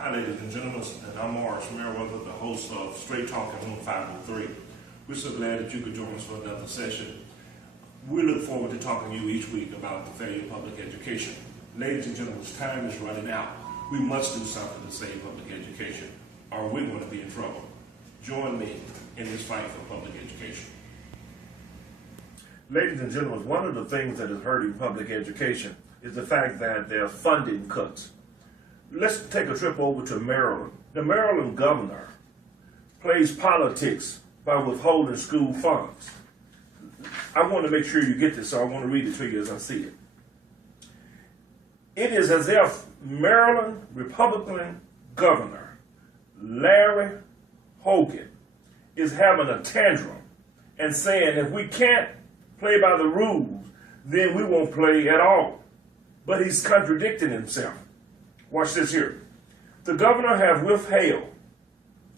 Hi, ladies and gentlemen, and I'm Morris Merriweather, the host of Straight Talking on 503. We're so glad that you could join us for another session. We look forward to talking to you each week about the failure of public education. Ladies and gentlemen, time is running out. We must do something to save public education, or we're going to be in trouble. Join me in this fight for public education. Ladies and gentlemen, one of the things that is hurting public education is the fact that there are funding cuts. Let's take a trip over to Maryland. The Maryland governor plays politics by withholding school funds. I want to make sure you get this, so I want to read it to you as I see it. It is as if Maryland Republican Governor Larry Hogan is having a tantrum and saying if we can't play by the rules, then we won't play at all. But he's contradicting himself. Watch this here. The governor have withheld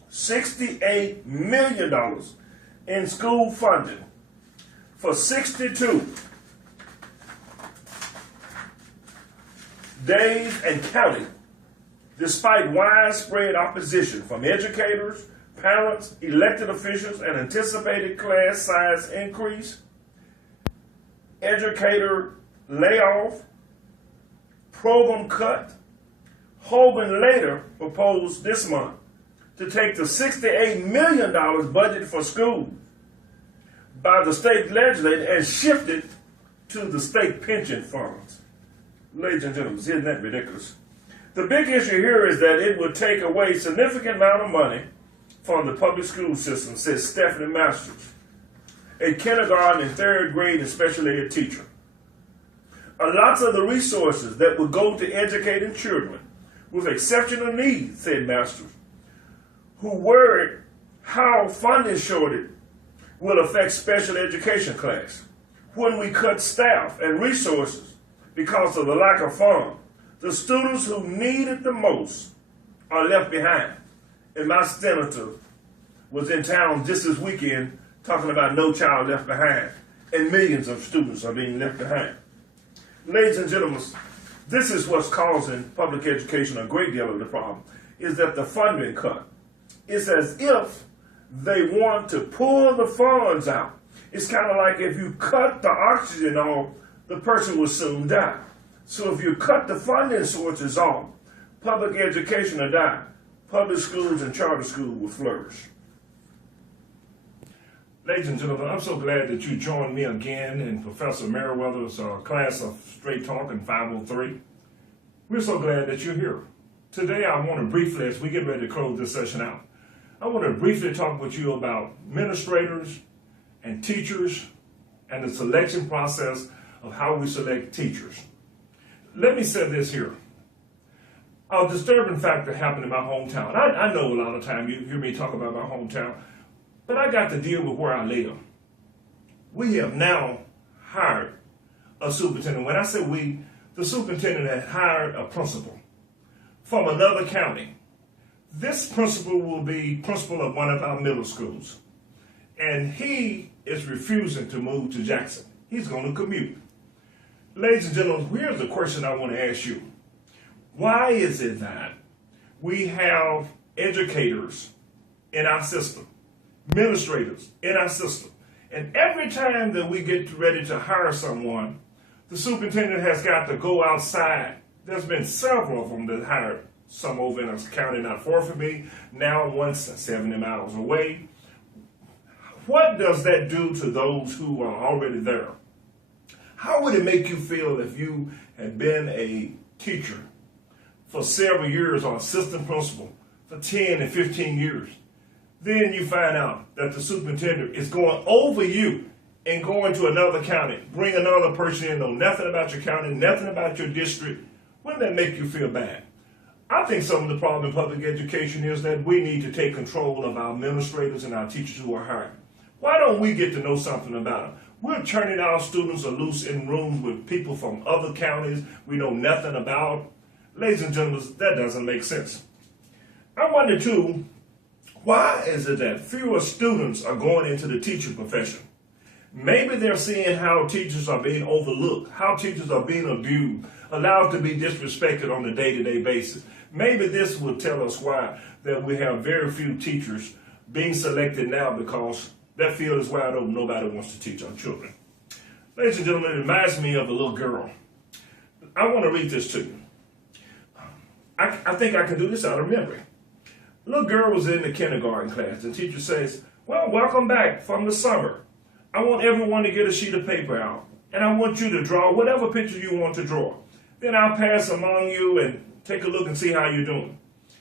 $68 million in school funding for 62 days and counting, despite widespread opposition from educators, parents, elected officials, and anticipated class size increase, educator layoff, program cut. Hogan later proposed this month to take the $68 million budget for schools by the state legislature and shift it to the state pension funds. Ladies and gentlemen, isn't that ridiculous? The big issue here is that it would take away a significant amount of money from the public school system, says Stephanie Masters, a kindergarten and third grade and special ed teacher. A lot of the resources that would go to educating children with exceptional needs, said Masters, who worried how funding shortage will affect special education class. When we cut staff and resources because of the lack of funds, the students who need it the most are left behind. And my senator was in town just this weekend talking about No Child Left Behind, and millions of students are being left behind. Ladies and gentlemen, this is what's causing public education a great deal of the problem, is that the funding cut. It's as if they want to pull the funds out. It's kind of like if you cut the oxygen off, the person will soon die. So if you cut the funding sources off, public education will die. Public schools and charter schools will flourish. Ladies and gentlemen, I'm so glad that you joined me again in Professor Merriweather's class of Straight Talk in 503. We're so glad that you're here. Today I want to briefly, as we get ready to close this session out, I want to briefly talk with you about administrators and teachers and the selection process of how we select teachers. Let me say this here. A disturbing factor happened in my hometown. I know a lot of time you hear me talk about my hometown, but I got to deal with where I live. We have now hired a superintendent. When I say we, the superintendent had hired a principal from another county. This principal will be principal of one of our middle schools. And he is refusing to move to Jackson. He's going to commute. Ladies and gentlemen, here's the question I want to ask you. Why is it that we have educators in our system, administrators in our system, and every time that we get ready to hire someone, the superintendent has got to go outside? There's been several of them that hired, some over in a county not far from me, now one's 70 miles away. What does that do to those who are already there? How would it make you feel if you had been a teacher for several years or assistant principal for 10 and 15 years? Then you find out that the superintendent is going over you and going to another county, bring another person in, know nothing about your county, nothing about your district. Wouldn't that make you feel bad? I think some of the problem in public education is that we need to take control of our administrators and our teachers who are hired. Why don't we get to know something about them? We're turning our students loose in rooms with people from other counties we know nothing about. Ladies and gentlemen, that doesn't make sense. I wonder too, why is it that fewer students are going into the teaching profession? Maybe they're seeing how teachers are being overlooked, how teachers are being abused, allowed to be disrespected on a day-to-day basis. Maybe this will tell us why that we have very few teachers being selected now, because that field is wide open. Nobody wants to teach our children. Ladies and gentlemen, it reminds me of a little girl. I want to read this to you. I think I can do this out of memory. A little girl was in the kindergarten class. The teacher says, well, welcome back from the summer. I want everyone to get a sheet of paper out, and I want you to draw whatever picture you want to draw. Then I'll pass among you and take a look and see how you're doing.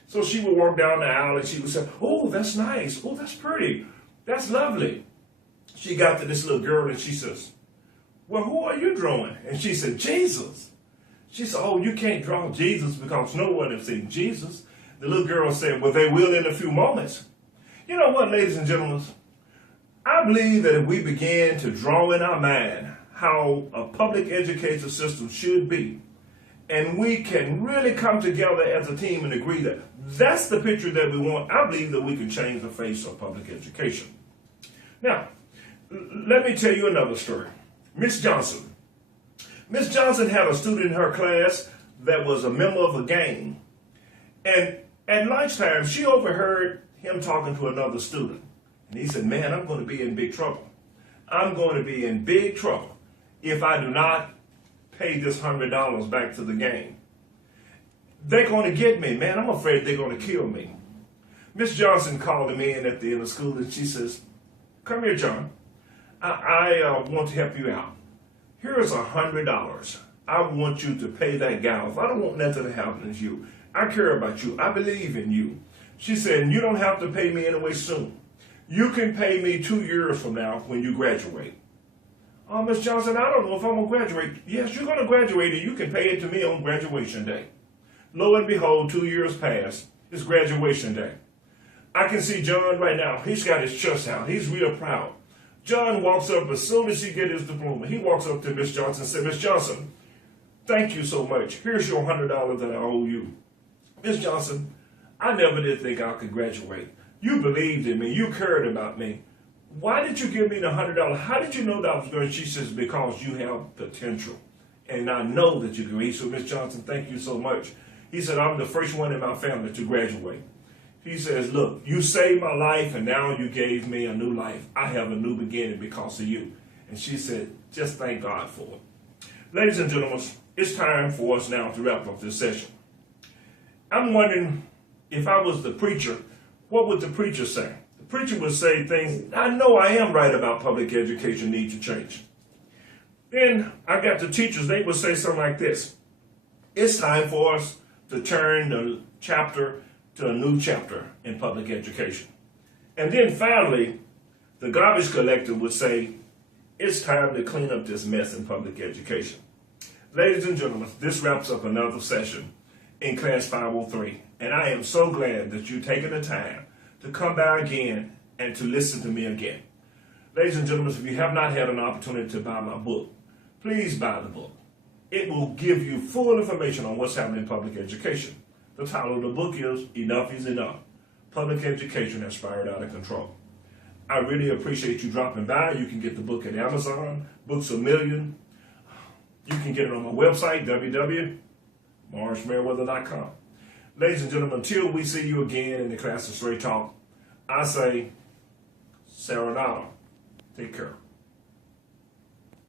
So she would walk down the aisle and she would say, oh, that's nice. Oh, that's pretty. That's lovely. She got to this little girl and she says, well, who are you drawing? And she said, Jesus. She said, oh, you can't draw Jesus because no one has seen Jesus. The little girl said, well, they will in a few moments. You know what, ladies and gentlemen? I believe that if we begin to draw in our mind how a public education system should be, and we can really come together as a team and agree that that's the picture that we want, I believe that we can change the face of public education. Now, let me tell you another story. Miss Johnson. Miss Johnson had a student in her class that was a member of a gang. And at lunchtime, she overheard him talking to another student. And he said, man, I'm going to be in big trouble. I'm going to be in big trouble if I do not pay this $100 back to the gang. They're going to get me, man. I'm afraid they're going to kill me. Miss Johnson called him in at the end of school and she says, come here, John. I want to help you out. Here's $100. I want you to pay that guy off. I don't want nothing to happen to you. I care about you. I believe in you. She said, you don't have to pay me anyway soon. You can pay me 2 years from now when you graduate. Oh, Miss Johnson, I don't know if I'm going to graduate. Yes, you're going to graduate and you can pay it to me on graduation day. Lo and behold, 2 years passed. It's graduation day. I can see John right now. He's got his chest out. He's real proud. John walks up as soon as he gets his diploma. He walks up to Miss Johnson and says, Miss Johnson, thank you so much. Here's your $100 that I owe you. Miss Johnson, I never did think I could graduate. You believed in me. You cared about me. Why did you give me the $100? How did you know that I was going? She says, because you have potential. And I know that you can. He said, Miss Johnson, thank you so much. He said, I'm the first one in my family to graduate. He says, look, you saved my life and now you gave me a new life. I have a new beginning because of you. And she said, just thank God for it. Ladies and gentlemen, it's time for us now to wrap up this session. I'm wondering, if I was the preacher, what would the preacher say? The preacher would say things, I know I am right about public education needs to change. Then I got the teachers, they would say something like this. It's time for us to turn the chapter to a new chapter in public education. And then finally, the garbage collector would say, it's time to clean up this mess in public education. Ladies and gentlemen, this wraps up another session in Class 503. And I am so glad that you've taken the time to come by again and to listen to me again. Ladies and gentlemen, if you have not had an opportunity to buy my book, please buy the book. It will give you full information on what's happening in public education. The title of the book is Enough is Enough. Public Education Has Spiraled Out of Control. I really appreciate you dropping by. You can get the book at Amazon, Books A Million. You can get it on my website, www.morrismerriweather.com. Ladies and gentlemen, until we see you again in the class of Straight Talk, I say, sayonara. Take care.